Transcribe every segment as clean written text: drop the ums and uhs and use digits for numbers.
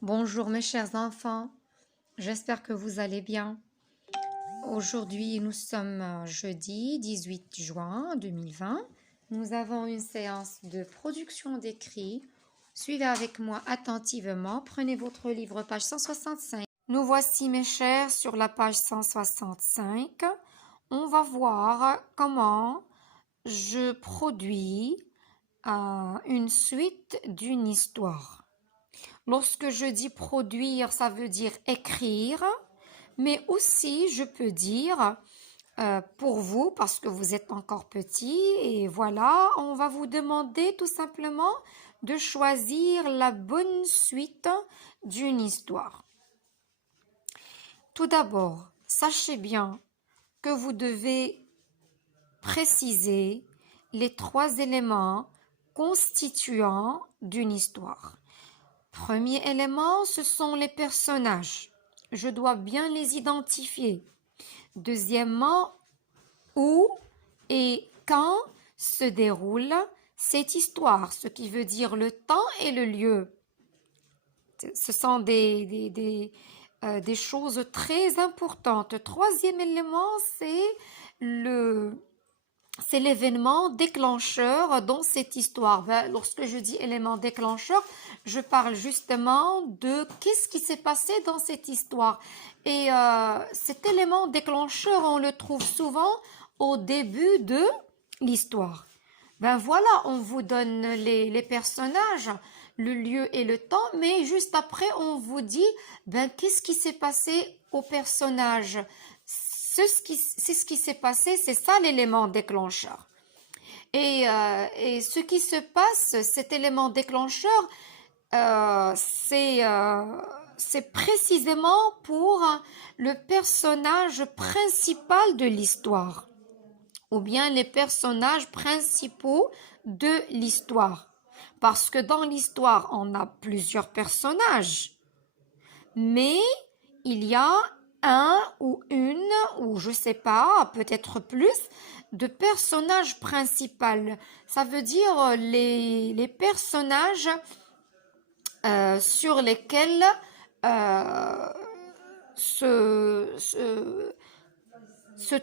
Bonjour mes chers enfants, j'espère que vous allez bien. Aujourd'hui, nous sommes jeudi 18 juin 2020. Nous avons une séance de production d'écrit. Suivez avec moi attentivement. Prenez votre livre, page 165. Nous voici mes chers sur la page 165. On va voir comment je produis une suite d'une histoire. Lorsque je dis produire, ça veut dire écrire, mais aussi je peux dire pour vous, parce que vous êtes encore petit, et voilà, on va vous demander tout simplement de choisir la bonne suite d'une histoire. Tout d'abord, sachez bien que vous devez préciser les 3 éléments constituants d'une histoire. Premier élément, ce sont les personnages. Je dois bien les identifier. Deuxièmement, où et quand se déroule cette histoire, ce qui veut dire le temps et le lieu. Ce sont des choses très importantes. Troisième élément, c'est l'événement déclencheur dans cette histoire. Lorsque je dis élément déclencheur, je parle justement de qu'est-ce qui s'est passé dans cette histoire. Et cet élément déclencheur, on le trouve souvent au début de l'histoire. Voilà, on vous donne les personnages, le lieu et le temps, mais juste après, on vous dit, qu'est-ce qui s'est passé au personnage? C'est ce qui s'est passé, c'est ça l'élément déclencheur. Et ce qui se passe, cet élément déclencheur, c'est précisément pour le personnage principal de l'histoire, ou bien les personnages principaux de l'histoire. Parce que dans l'histoire, on a plusieurs personnages, mais il y a un ou une, ou je sais pas, peut-être plus, de personnages principaux. Ça veut dire les personnages sur lesquels se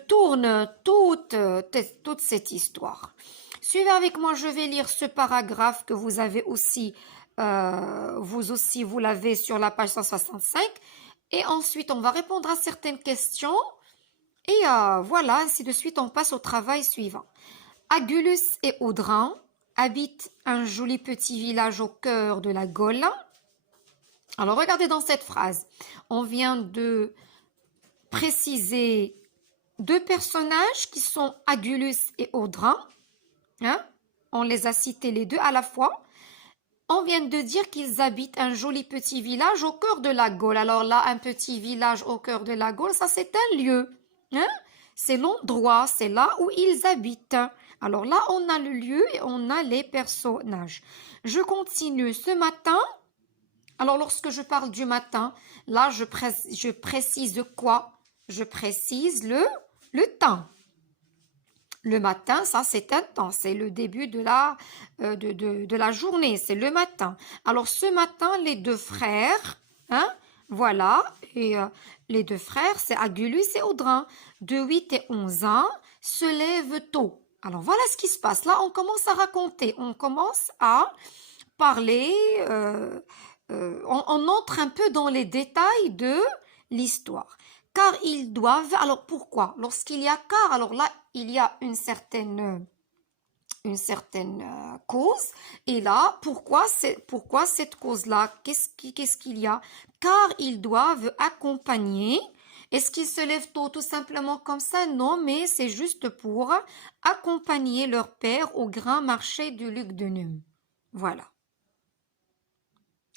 tourne toute cette histoire. Suivez avec moi, je vais lire ce paragraphe que vous avez aussi, vous l'avez sur la page 165. Et ensuite, on va répondre à certaines questions. Et voilà, ainsi de suite, on passe au travail suivant. Agulus et Audran habitent un joli petit village au cœur de la Gaule. Alors, regardez dans cette phrase. On vient de préciser 2 personnages qui sont Agulus et Audran. On les a cités les 2 à la fois. On vient de dire qu'ils habitent un joli petit village au cœur de la Gaule. Alors là, un petit village au cœur de la Gaule, ça c'est un lieu. C'est l'endroit, c'est là où ils habitent. Alors là, on a le lieu et on a les personnages. Je continue. Ce matin, alors lorsque je parle du matin, là je précise quoi? Je précise le temps. Le matin, ça c'est un temps, c'est le début de la journée, c'est le matin. Alors ce matin, les 2 frères, voilà, et les 2 frères, c'est Agulus et Audran, de 8 et 11 ans, se lèvent tôt. Alors voilà ce qui se passe. Là, on commence à raconter, on commence à parler, on entre un peu dans les détails de l'histoire. Car ils doivent, alors pourquoi? Lorsqu'il y a car, alors là, il y a une certaine cause. Et là, pourquoi cette cause-là? Qu'est-ce qu'il y a? Car ils doivent accompagner. Est-ce qu'ils se lèvent tôt tout simplement comme ça? Non, mais c'est juste pour accompagner leur père au grand marché du Lugdunum. Voilà.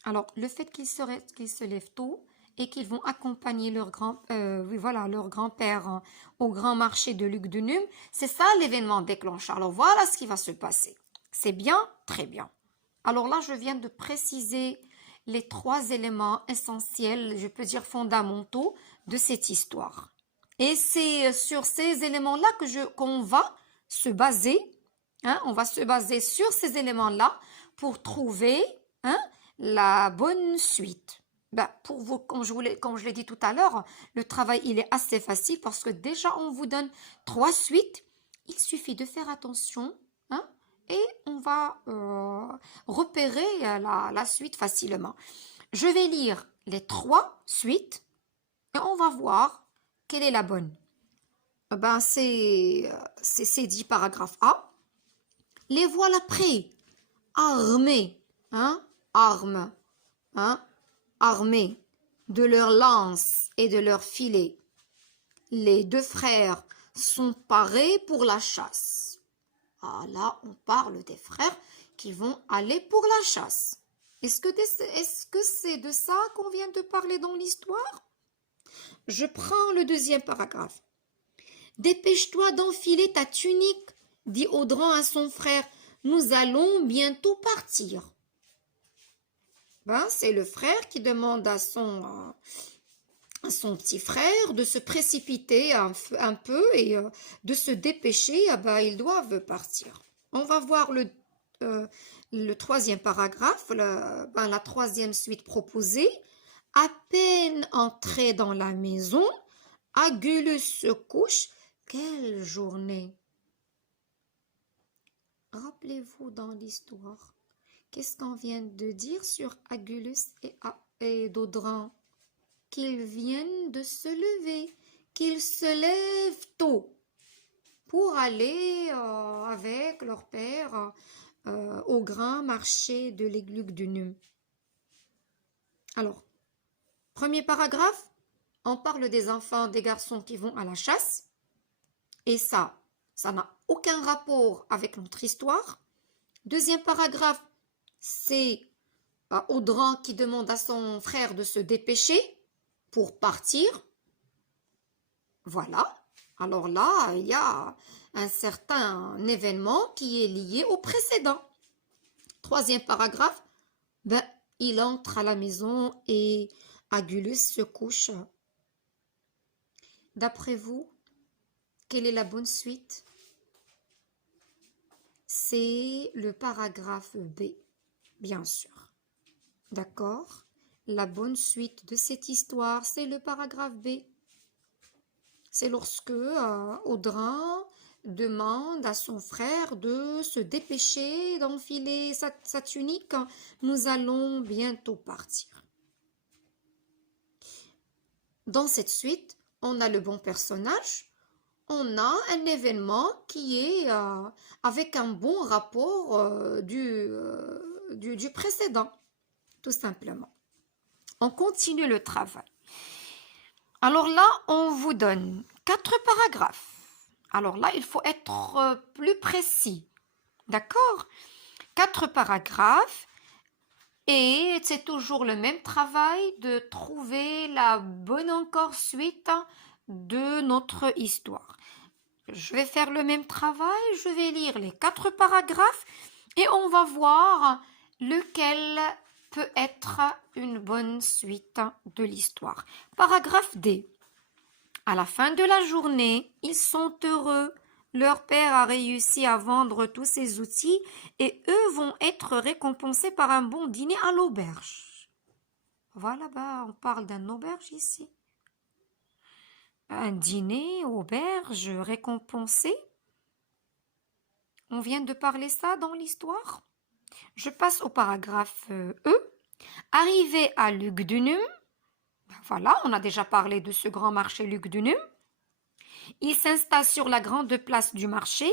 Alors, le fait qu'ils se lèvent tôt et qu'ils vont accompagner leur grand-père au grand marché de Lugdunum, c'est ça l'événement déclencheur. Alors, voilà ce qui va se passer. C'est bien, très bien. Alors là, je viens de préciser les 3 éléments essentiels, je peux dire fondamentaux, de cette histoire. Et c'est sur ces éléments-là qu'on va se baser. On va se baser sur ces éléments-là pour trouver la bonne suite. Ben, pour vous, comme je l'ai dit tout à l'heure, le travail, il est assez facile parce que déjà, on vous donne 3 suites. Il suffit de faire attention, hein, et on va repérer la suite facilement. Je vais lire les 3 suites et on va voir quelle est la bonne. Ben, c'est dit paragraphe A. Les voilà prêts, armés, hein, armes, hein, armés de leurs lances et de leurs filets. Les 2 frères sont parés pour la chasse. Ah là, on parle des frères qui vont aller pour la chasse. Est-ce que c'est de ça qu'on vient de parler dans l'histoire? Je prends le 2e paragraphe. Dépêche-toi d'enfiler ta tunique, dit Audran à son frère. Nous allons bientôt partir. Ben, c'est le frère qui demande à son petit frère de se précipiter un peu et de se dépêcher. Ah ben, ils doivent partir. On va voir le 3e paragraphe, la 3e suite proposée. À peine entré dans la maison, Agulus se couche. Quelle journée! Rappelez-vous dans l'histoire, qu'est-ce qu'on vient de dire sur Agulus et Dodran? Qu'ils viennent de se lever, qu'ils se lèvent tôt pour aller avec leur père au grand marché de l'Eglugdunum. Alors, 1er paragraphe, on parle des enfants, des garçons qui vont à la chasse. Et ça n'a aucun rapport avec notre histoire. 2e paragraphe, c'est Audran qui demande à son frère de se dépêcher pour partir. Voilà. Alors là, il y a un certain événement qui est lié au précédent. 3e paragraphe, ben, il entre à la maison et Agulus se couche. D'après vous, quelle est la bonne suite? C'est le paragraphe B, bien sûr. D'accord? La bonne suite de cette histoire, c'est le paragraphe B. C'est lorsque Audran demande à son frère de se dépêcher d'enfiler sa tunique. Nous allons bientôt partir. Dans cette suite, on a le bon personnage. On a un événement qui est avec un bon rapport du précédent, tout simplement. On continue le travail. Alors là, on vous donne 4 paragraphes. Alors là, il faut être plus précis. D'accord? 4 paragraphes. Et c'est toujours le même travail de trouver la bonne encore suite de notre histoire. Je vais faire le même travail, je vais lire les 4 paragraphes et on va voir lequel peut être une bonne suite de l'histoire. Paragraphe D. À la fin de la journée, ils sont heureux. Leur père a réussi à vendre tous ses outils et eux vont être récompensés par un bon dîner à l'auberge. Voilà, on parle d'un auberge ici. Un dîner, auberge, récompensé. On vient de parler ça dans l'histoire. Je passe au paragraphe E. Arrivé à Lugdunum, voilà, on a déjà parlé de ce grand marché Lugdunum. Il s'installe sur la grande place du marché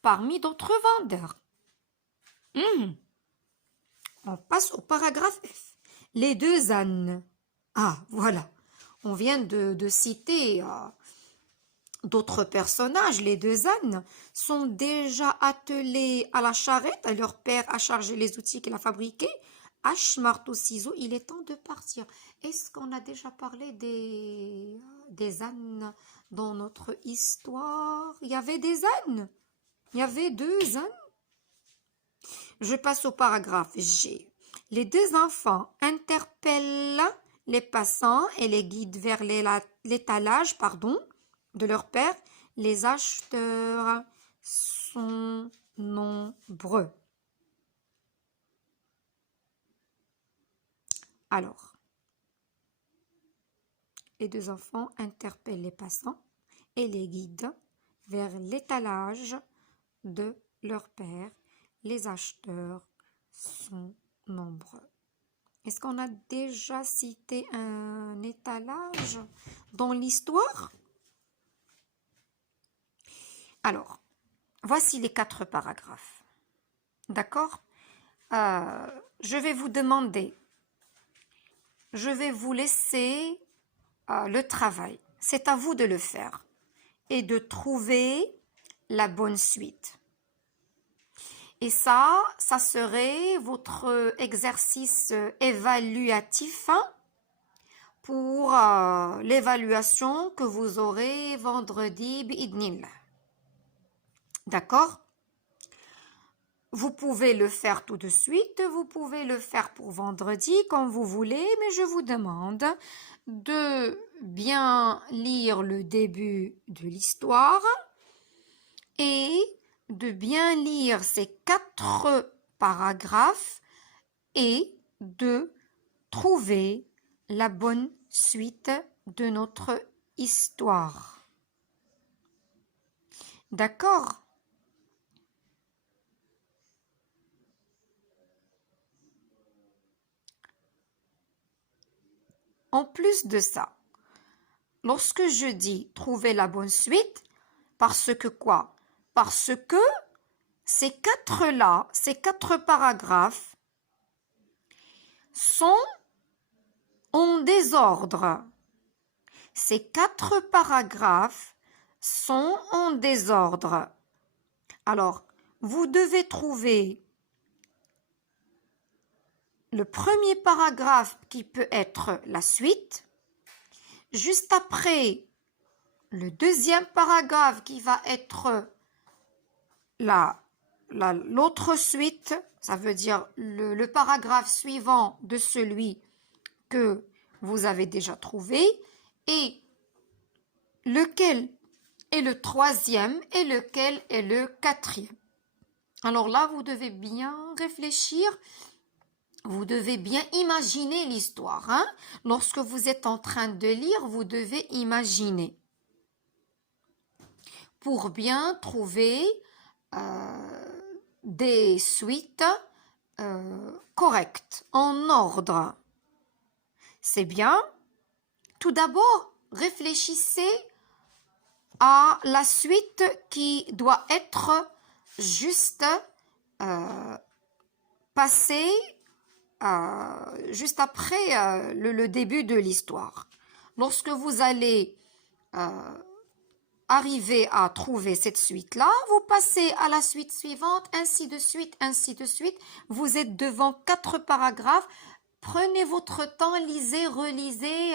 parmi d'autres vendeurs. On passe au paragraphe F. Les 2 ânes. Ah, voilà. On vient de citer d'autres personnages. Les 2 ânes sont déjà attelés à la charrette. Leur père a chargé les outils qu'il a fabriqués. Hache, marteau, ciseaux, il est temps de partir. Est-ce qu'on a déjà parlé des ânes dans notre histoire? Il y avait des ânes. Il y avait 2 ânes. Je passe au paragraphe G. Les 2 enfants interpellent les passants et les guident vers l'étalage de leur père. Les acheteurs sont nombreux. Alors, et deux enfants interpellent les passants et les guident vers l'étalage de leur père. Les acheteurs sont nombreux. Est-ce qu'on a déjà cité un étalage dans l'histoire? Alors, voici les 4 paragraphes. D'accord? Je vais vous demander, je vais vous laisser le travail. C'est à vous de le faire et de trouver la bonne suite. Et ça serait votre exercice évaluatif pour l'évaluation que vous aurez vendredi bi'idnillah. D'accord? Vous pouvez le faire tout de suite, vous pouvez le faire pour vendredi comme vous voulez, mais je vous demande de bien lire le début de l'histoire et de bien lire ces 4 paragraphes et de trouver la bonne suite de notre histoire. D'accord? En plus de ça, lorsque je dis trouver la bonne suite, parce que quoi? Parce que ces 4-là, ces 4 paragraphes sont en désordre. Ces 4 paragraphes sont en désordre. Alors, vous devez trouver le premier paragraphe qui peut être la suite, juste après le deuxième paragraphe qui va être l'autre suite, ça veut dire le paragraphe suivant de celui que vous avez déjà trouvé, et lequel est le troisième et lequel est le quatrième. Alors là, vous devez bien réfléchir. Vous devez bien imaginer l'histoire. Lorsque vous êtes en train de lire, vous devez imaginer pour bien trouver des suites correctes, en ordre. C'est bien. Tout d'abord, réfléchissez à la suite qui doit être juste passée juste après le début de l'histoire. Lorsque vous allez arriver à trouver cette suite-là, vous passez à la suite suivante, ainsi de suite, ainsi de suite. Vous êtes devant 4 paragraphes. Prenez votre temps, lisez, relisez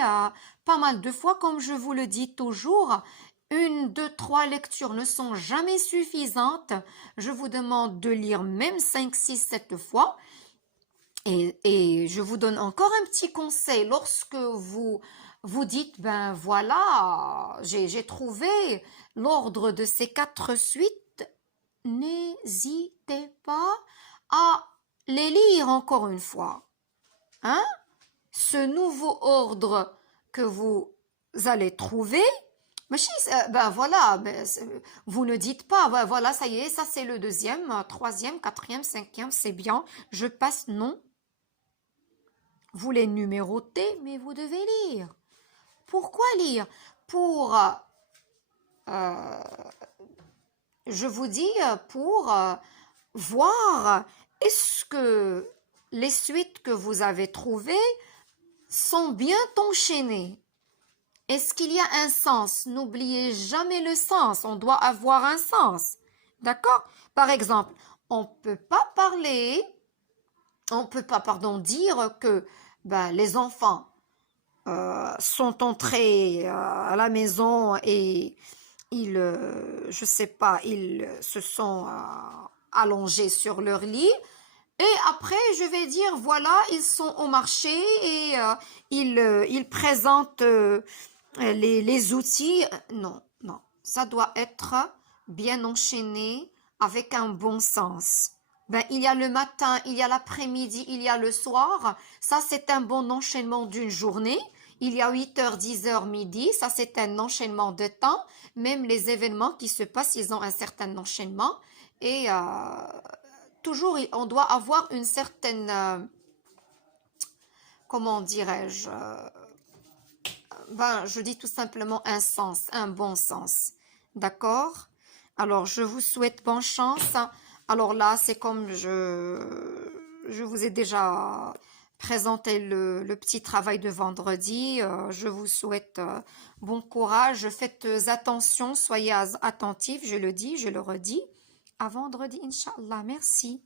pas mal de fois, comme je vous le dis toujours. 1, 2, 3 lectures ne sont jamais suffisantes. Je vous demande de lire même 5, 6, 7 fois. Et je vous donne encore un petit conseil. Lorsque vous dites, ben voilà, j'ai trouvé l'ordre de ces 4 suites, n'hésitez pas à les lire encore une fois. Ce nouveau ordre que vous allez trouver, ben voilà, vous ne dites pas, ben voilà, ça y est, ça c'est le deuxième, troisième, quatrième, cinquième, c'est bien, je passe, non. Vous les numérotez, mais vous devez lire. Pourquoi lire? Pour, je vous dis, pour voir est-ce que les suites que vous avez trouvées sont bien enchaînées. Est-ce qu'il y a un sens? N'oubliez jamais le sens, on doit avoir un sens. D'accord? Par exemple, on ne peut pas dire que les enfants sont entrés à la maison et ils, je sais pas, ils se sont allongés sur leur lit. Et après, je vais dire, voilà, ils sont au marché et ils présentent les outils. Non, non, ça doit être bien enchaîné avec un bon sens. Il y a le matin, il y a l'après-midi, il y a le soir. Ça, c'est un bon enchaînement d'une journée. Il y a 8h, 10h, midi. Ça, c'est un enchaînement de temps. Même les événements qui se passent, ils ont un certain enchaînement. Et toujours, on doit avoir une certaine, comment dirais-je, ben, je dis tout simplement un sens, un bon sens. D'accord? Alors, je vous souhaite bonne chance. Alors là, c'est comme je vous ai déjà présenté le petit travail de vendredi. Je vous souhaite bon courage. Faites attention, soyez attentifs. Je le dis, je le redis. À vendredi, Inch'Allah. Merci.